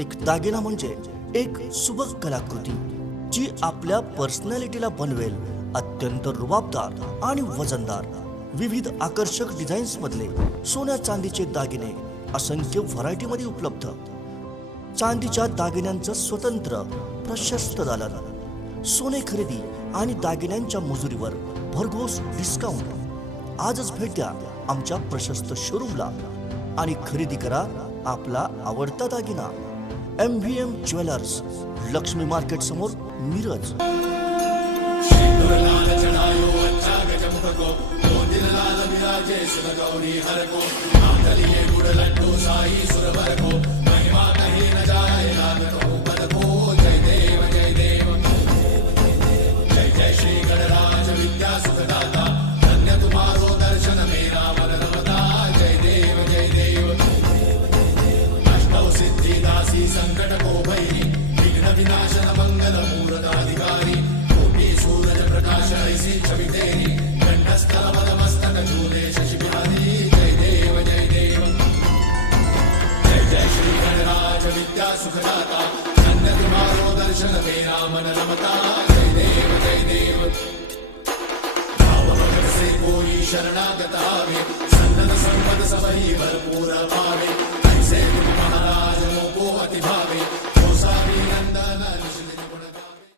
एक दागिना म्हणजे एक सुबक कलाकृती जी आपल्या पर्सनॅलिटीला बनवेल अत्यंत रुबाबदार आणि वजनदार. विविध आकर्षक डिझाईन्स मधले सोन्या चांदीचे दागिने असंख्य व्हरायटी मध्ये उपलब्ध. चांदीच्या दागिन्यांचं स्वतंत्र प्रशस्त दालन. सोने खरेदी आणि दागिन्यांच्या मजुरीवर भरघोस डिस्काउंट आजच भेट द्या आमच्या प्रशस्त शोरूमला आणि खरेदी करा आपला आवडता दागिना. M V M jewellers Lakshmi market समोर मिरज. शरणागत हवे सन्नत संपद सबही भरपूर पावे